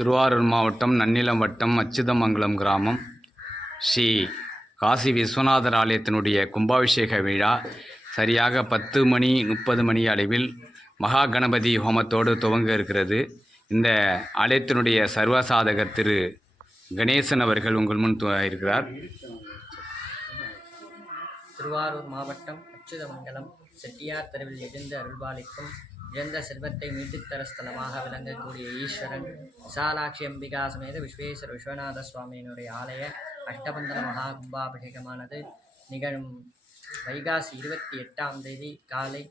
திருவாரூர் மாவட்டம் நன்னிலம் வட்டம் அச்சுதமங்கலம் கிராமம் ஸ்ரீ காசி விஸ்வநாதர் ஆலயத்தினுடைய கும்பாபிஷேக விழா சரியாக 10:30 அளவில் மகா கணபதி ஹோமத்தோடு துவங்க இருக்கிறது. இந்த ஆலயத்தினுடைய சர்வசாதகர் திரு கணேசன் அவர்கள் உங்கள் முன் இருக்கிறார். திருவாரூர் மாவட்டம் அச்சுதமங்கலம் செட்டியார் தெருவில் எழுந்து அருள்பாலிக்கும் இழந்த செல்வத்தை மீட்டுத்தர ஸ்தலமாக விளங்கக்கூடிய ஈஸ்வரன் விசாலாட்சி அம்பிகா சமேத விஸ்வேஸ்வர விஸ்வநாத சுவாமியினுடைய ஆலய அஷ்டபந்தன மகா கும்பாபிஷேகமானது நிகழும் வைகாசி 28ஆம் தேதி காலை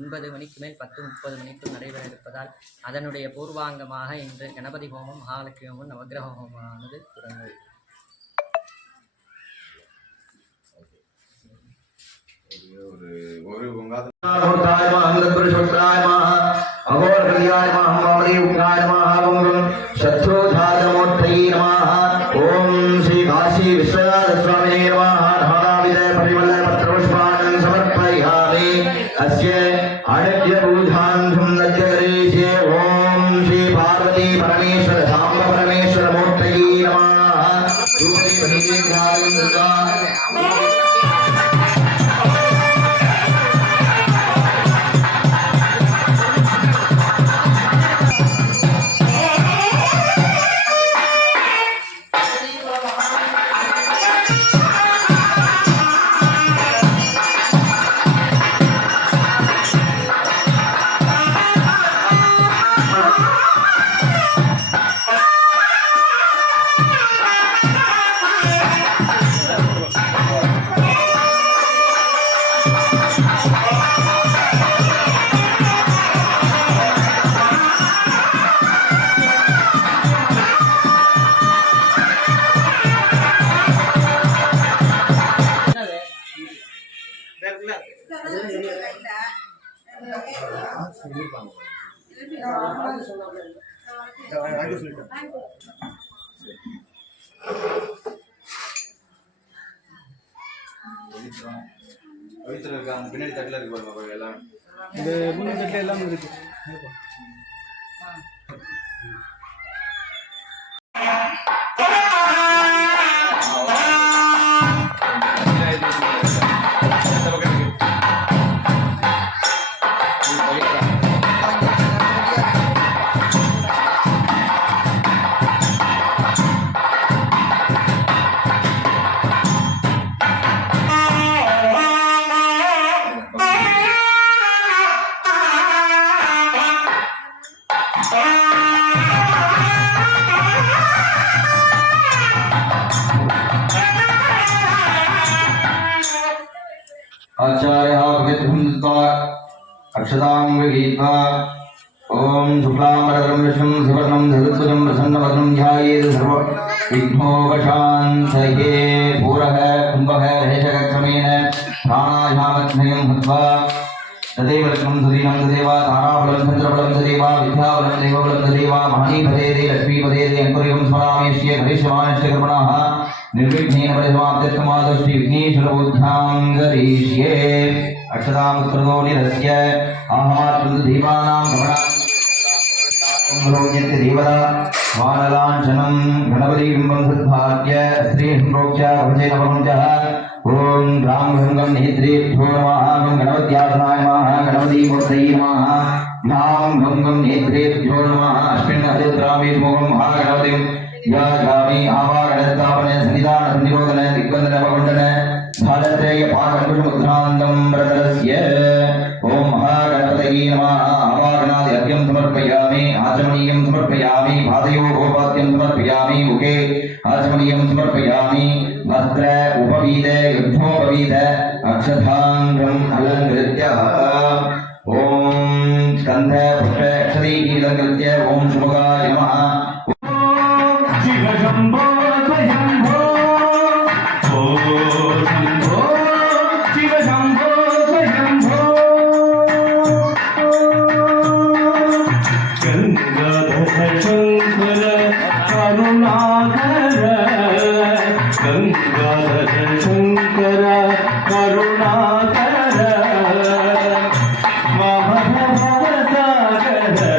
9 மணிக்கு மேல் 10:30 மணிக்கு நடைபெற இருப்பதால் அதனுடைய பூர்வாங்கமாக இன்று கணபதி ஹோமம், மகாலட்சுமி ஹோமம், நவகிரக ஹோமமானது தொடங்கும். ओम श्री काशी विश्वनाथ स्वामिने नमः। नानाविध परिमल पत्रपुष्पाणि समर्पयामि। अस्य आदित्य पूजान्धं नत्यकरेशे। ओम श्री पार्वती परमेश्वर साम्ब परमेश्वर मूर्तये नमः। रूपे भजे ध्यानं दुर्गा பின்னாடி தட்டில் இருக்கு பாருங்க. எல்லாம் இந்த மூணு தட்டில் எல்லாம் இருக்கு. आचार्यः भगवद्भुक्त्वा अक्षतां गृहीत्वा ओम शुक्लांबरधरं विष्णुं सुवर्णं धरुत्वजं प्रसन्नवदनं ध्यायेत् सर्वविघ्नोपशान्तये। भूरः कुम्भः रहेशक्रमेण प्राणायामध्वनिं हुत्वा तदेव लक्ष्मं सुदीनं तदेव ताराबलं चन्द्रबलं तदेव विद्याबलं देवबलं तदेव महनीपते दे लक्ष्मीपते दे अंकुरिं स्मरामेश्ये भविष्यमानश्च कर्मणः निर्विघ्नेन परिसमाप्त्यर्थमादश्री विघ्नेश्वरबुद्ध्यां करिष्ये। अक्षतामुत्तरो निरस्य आहमात्रं देवानां गमनां देवता वानलाञ्छनं गणपतिबिम्बं सद्भाग्य स्त्रीं प्रोक्ष्य भजे नवमञ्चः। ओम राम गंगम नेत्रेभ्यो नमः। गणपत्यासनाय नमः। गणपतिमूर्तये नमः। नाम गंगम नेत्रेभ्यो नमः। अश्विन अदित्रामेश मोहं महागणपतिं यागामि आवागणस्थापने सन्निधान सन्निरोधन दिग्बन्धन पवण्डन भालत्रय पाककुशमुद्रान्तं प्रतरस्य। ओम महागणपतये नमः। आवागणादि अर्घ्यं समर्पयामि। आचमनीयं समर्पयामि। पादयोः गोपाद्यं समर्पयामि। मुखे आचमनीयं समर्पयामि। वस्त्र उपवीत युद्धोपवीत अक्षतांगम् अलङ्कृत्य ओम स्कन्ध पुष्प अक्षतैः अलङ्कृत्य ओम शुभगाय नमः। शिव शम्भो स्वयम्भो ओ शम्भो शिव शम्भो स्वयम्भो गंगाधर शंकर करुणाकर गंगाधर शंकर करुणाकर मम भवसागर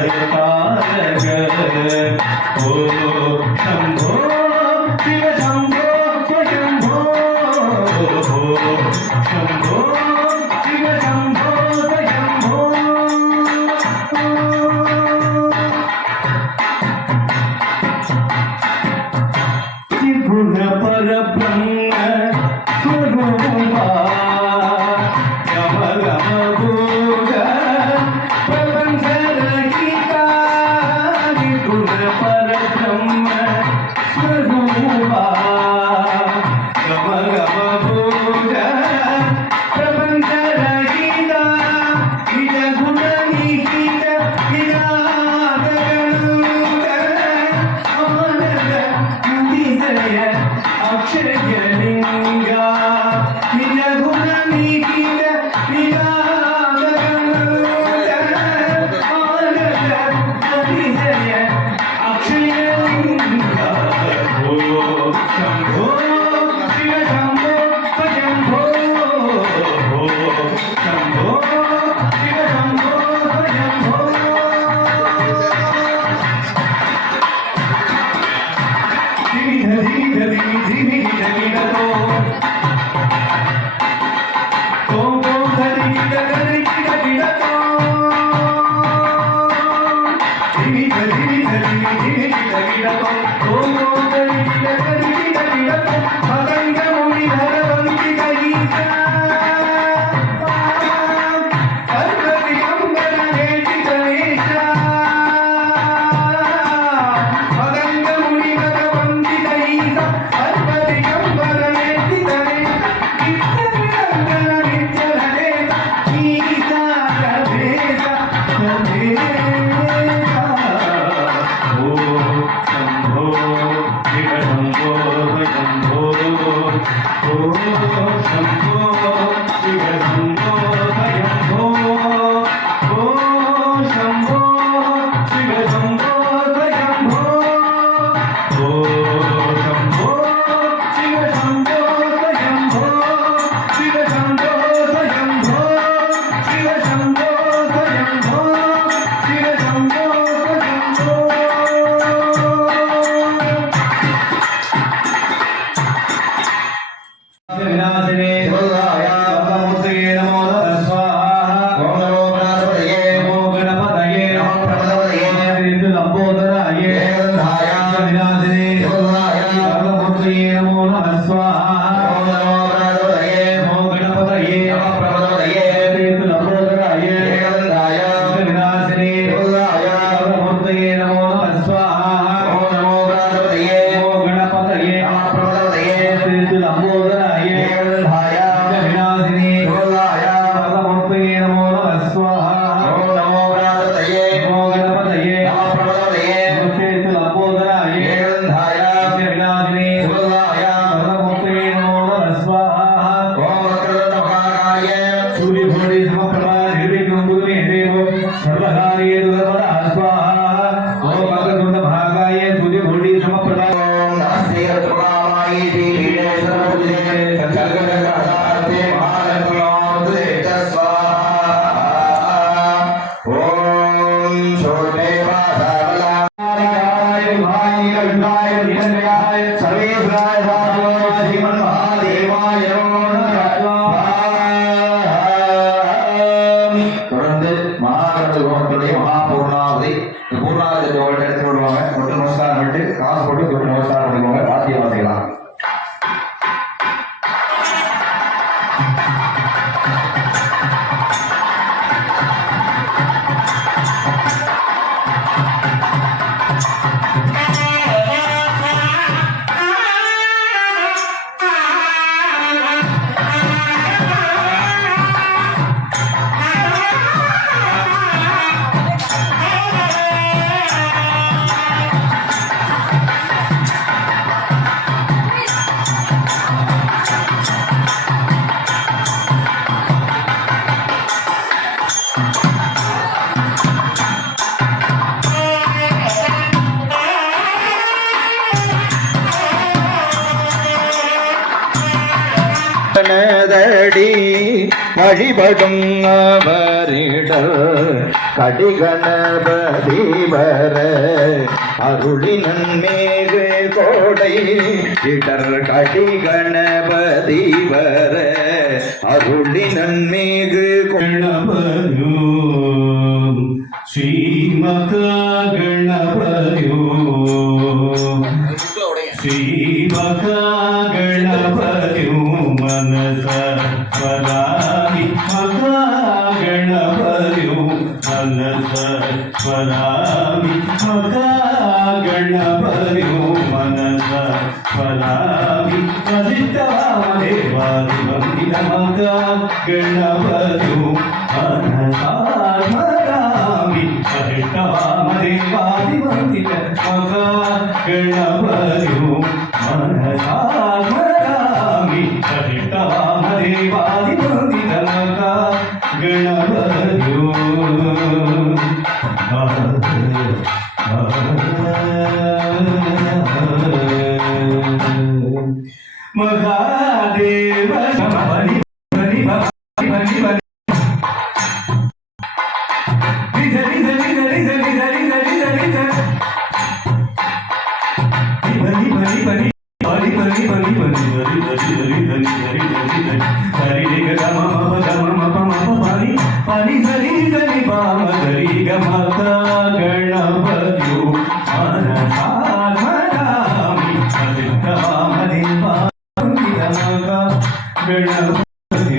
தொடர்ந்து மகாகணபதி ஹோமத்துடைய மகாபூர்ணாவதி பூர்ணாவதி எடுத்து விடுவாங்க. தொட்டு நமஸ்காரம் பண்ணிட்டு காசு போட்டு தொட்டு நமஸ்காரம் பண்ணிக்குவாங்க. வாத்தியம் வாசிக்கலாம். கணதடி வழிபடும் அவரிடர் கடிகணபதி வர அருளினன் மேகு கோடை இடர் கடிகணபதி வர அருளினன் மேகு गणपत्यो श्रीमका गणपत्यो श्रीमका गणपत्यो मनस स्वरामि मका गणपत्यो मनस स्वरामि मका गणपत्यो मनस स्वरामि देवादिवन्दितमका गणपत्यो मनसामरामि देवादिवन्दितमका गणपत्यो मनसामरामि देवादिवन्दितमका गणपत्यो महादेव बनि बनि बनि बनि गणपति